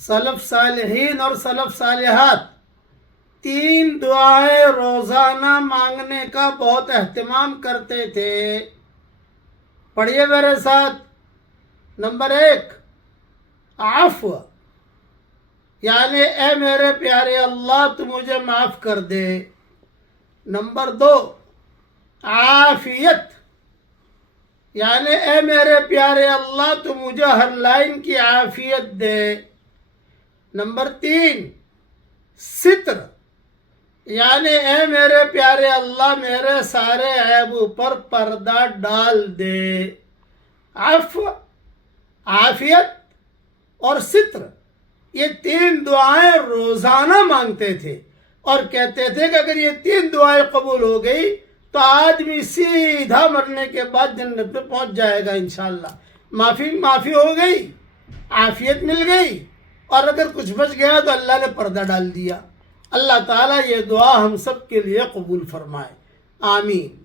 سلف صالحین اور سلف صالحات 3 دعائیں روزانہ مانگنے کا بہت اہتمام کرتے تھے. پڑھیے میرے ساتھ. نمبر 1 عفو، یعنی اے میرے پیارے اللہ تو مجھے معاف کر دے. نمبر 2 عافیت، یعنی اے میرے پیارے اللہ تو مجھے ہر لائن کی عافیت دے. نمبر 3 ستر، یعنی اے میرے پیارے اللہ میرے سارے عیبوں پر پردہ ڈال دے. عفو، عافیت اور ستر، یہ 3 دعائیں روزانہ مانگتے تھے اور کہتے تھے کہ اگر یہ 3 دعائیں قبول ہو گئی تو آدمی سیدھا مرنے کے بعد جنت پہ پہنچ جائے گا انشاءاللہ. معافی ہو گئی، عافیت مل گئی، اور اگر کچھ بچ گیا تو اللہ نے پردہ ڈال دیا. اللہ تعالیٰ یہ دعا ہم سب کے لیے قبول فرمائے. آمین.